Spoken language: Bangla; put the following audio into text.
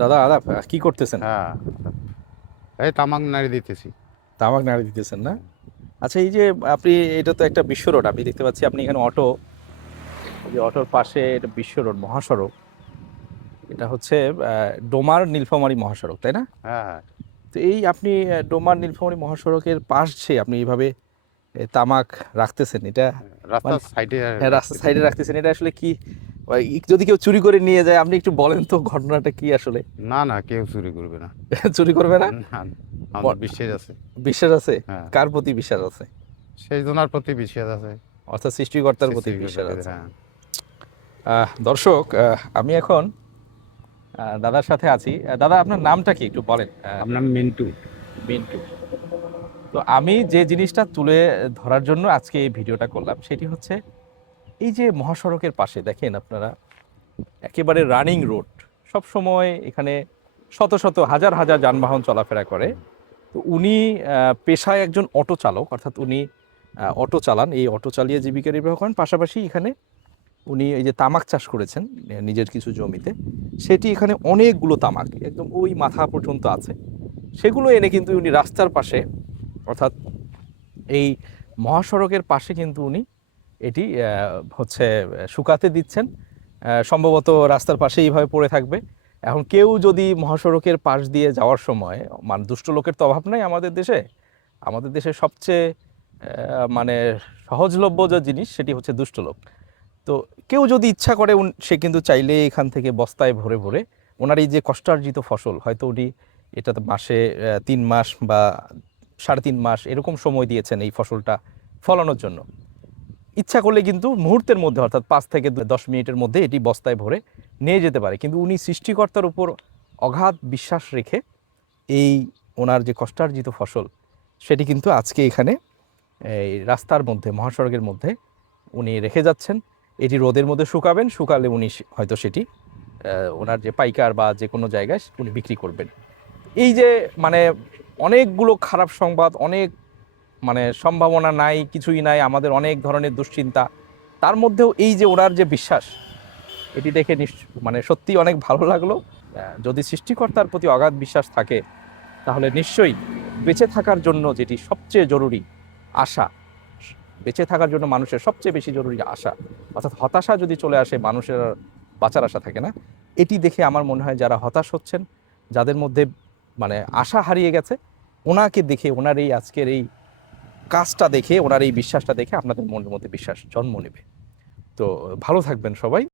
দাদা দাদা কি করতেছেন? হ্যাঁ, এই তামাক নাড়ি দিতেছি। তামাক নাড়ি দিতেছেন না? আচ্ছা, এই যে আপনি, এটা তো একটা বিশ্ব রোড, আমি দেখতে পাচ্ছি আপনি এখানে অটো, এই যে অটোর পাশে এটা বিশ্ব রোড মহাসড়ক। এটা হচ্ছে ডোমার নীলফামারী মহাসড়ক, তাই না? হ্যাঁ, হ্যাঁ, তো এই আপনি ডোমার নীলফামারী মহাসড়কের পাশে আপনি এইভাবে তামাক রাখতেছেন, এটা মানে রাস্তার সাইডে হ্যাঁ, রাস্তার রাখতেছি। সাইডে রাখতেছেন, এটা আসলে কি? যদি কেউ চুরি করে নিয়ে যায়, আপনি একটু বলেন তো ঘটনাটা কি আসলে? না, না, কেউ চুরি করবে না। চুরি করবে না? না, আমাদের বিশ্বাস আছে। বিশ্বাস আছে? হ্যাঁ, কার প্রতি বিশ্বাস আছে? সেই জনার প্রতি বিশ্বাস আছে। অর্থাৎ সৃষ্টিকর্তার প্রতি বিশ্বাস সৃষ্টিকর্তার, আছে। হ্যাঁ। দর্শক, আমি এখন দাদার সাথে আছি। দাদা, আপনার নামটা কি একটু বলেন? আপনার মিন্টু। মিন্টু। তো আমি যে জিনিসটা তুলে ধরার জন্য আজকে এই ভিডিওটা করলাম সেটি হচ্ছে, এই যে মহাসড়কের পাশে দেখেন আপনারা, একেবারে রানিং রোড, সব সময় এখানে শত শত হাজার হাজার যানবাহন চলাফেরা করে। তো উনি পেশায় একজন অটো চালক, অর্থাৎ উনি অটো চালান, এই অটো চালিয়ে জীবিকা নির্বাহ করেন। পাশাপাশি এখানে উনি এই যে তামাক চাষ করেছেন নিজের কিছু জমিতে, সেটি এখানে অনেকগুলো তামাক একদম ওই মাথা পর্যন্ত আছে। সেগুলো এনে কিন্তু উনি রাস্তার পাশে, অর্থাৎ এই মহাসড়কের পাশে কিন্তু উনি এটি হচ্ছে শুকাতে দিচ্ছেন। সম্ভবত রাস্তার পাশে এইভাবে পড়ে থাকবে। এখন কেউ যদি মহাসড়কের পাশ দিয়ে যাওয়ার সময়, মানে দুষ্ট লোকের তো অভাব নাই আমাদের দেশে। আমাদের দেশে সবচেয়ে মানে সহজলভ্য যে জিনিস সেটি হচ্ছে দুষ্ট লোক। তো কেউ যদি ইচ্ছা করে, সে কিন্তু চাইলে এখান থেকে বস্তায় ভরে ভরে ওনার এই যে কষ্টার্জিত ফসল, হয়তো উনি এটাতে মাসে 3 মাস বা 3.5 মাস এরকম সময় দিয়েছেন এই ফসলটা ফলানোর জন্য, ইচ্ছা করলে কিন্তু মুহূর্তের মধ্যে, অর্থাৎ 5 থেকে 10 মিনিটের মধ্যে এটি বস্তায় ভরে নিয়ে যেতে পারে। কিন্তু উনি সৃষ্টিকর্তার উপর অগাধ বিশ্বাস রেখে এই ওনার যে কষ্টার্জিত ফসল, সেটি কিন্তু আজকে এখানে এই রাস্তার মধ্যে, মহাসড়কের মধ্যে উনি রেখে যাচ্ছেন। এটি রোদের মধ্যে শুকাবেন, শুকালে উনি হয়তো সেটি ওনার যে পাইকার বা যে কোনো জায়গায় উনি বিক্রি করবেন। এই যে মানে অনেকগুলো খারাপ সংবাদ, অনেক মানে সম্ভাবনা নাই, কিছুই নাই, আমাদের অনেক ধরনের দুশ্চিন্তা, তার মধ্যেও এই যে ওনার যে বিশ্বাস, এটি দেখে মানে সত্যি অনেক ভালো লাগলো। যদি সৃষ্টিকর্তার প্রতি অগাধ বিশ্বাস থাকে, তাহলে নিশ্চয়ই বেঁচে থাকার জন্য যেটি সবচেয়ে জরুরি, আশা, বেঁচে থাকার জন্য মানুষের সবচেয়ে বেশি জরুরি আশা, অর্থাৎ হতাশা যদি চলে আসে, মানুষের আর বাঁচার আশা থাকে না। এটি দেখে আমার মনে হয় যারা হতাশ হচ্ছেন, যাদের মধ্যে মানে আশা হারিয়ে গেছে, ওনাকে দেখে, ওনার এই আজকের এই কাজটা দেখে, ওনার এই বিশ্বাসটা দেখে আপনাদের মনের মধ্যে বিশ্বাস জন্ম নেবে। তো ভালো থাকবেন সবাই।